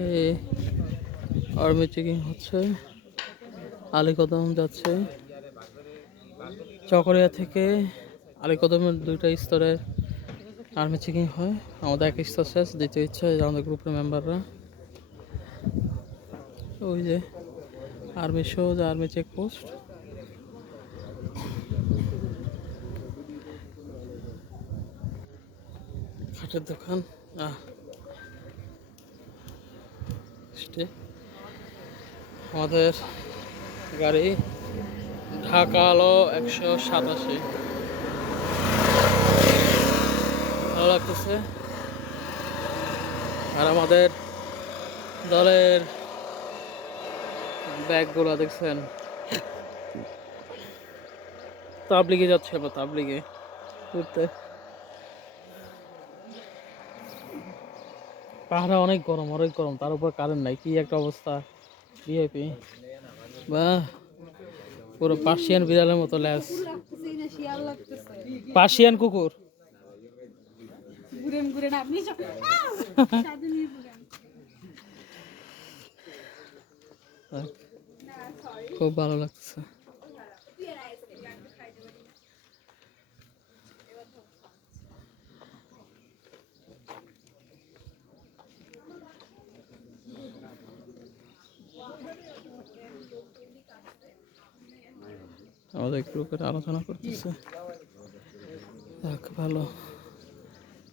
এই army checking হচ্ছে, আলীকদম যাচ্ছে। চকরিয়া থেকে আলীকদমের দুইটা স্তরে আর্মি চেকিং হয়। আমাদের এক স্তর শেষ, দ্বিতীয় ইচ্ছা আমাদের গ্রুপের মেম্বাররা। ওই যে আর্মি শোজ, আর্মি চেকপোস্ট। খাটের দোকান আমাদের গাড়ি ঢাকা আলো 187। ভালো লাগতেছে। আর আমাদের দলের ব্যাগগুলো দেখছেন, তাবলিগে যাচ্ছে বা তাবলিগে ঘুরতে। পাহাড়ে অনেক গরম, অনেক গরম, তার উপর কারেন্ট নাই, কি একটা অবস্থা। ভিআইপি বা পুরো পার্সিয়ান বিড়ালের মতো ল্যাস। পার্সিয়ান কুকুর। খুব ভালো লাগছে। আমাদের গ্রুপের আলোচনা করতেছে, ভালো।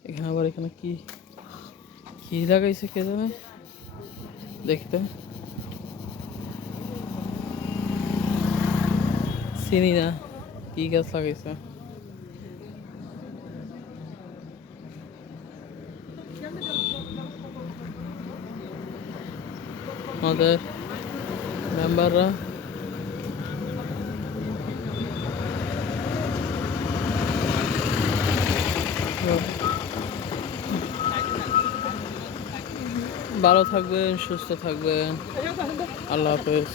এখানে আবার এখানে কি কি লাগাইছে কে জানে, দেখতে চিনি না কি গাছ লাগাইছে। আমাদের মেম্বাররা ভালো থাকবেন, সুস্থ থাকবেন। আল্লাহ হাফেজ।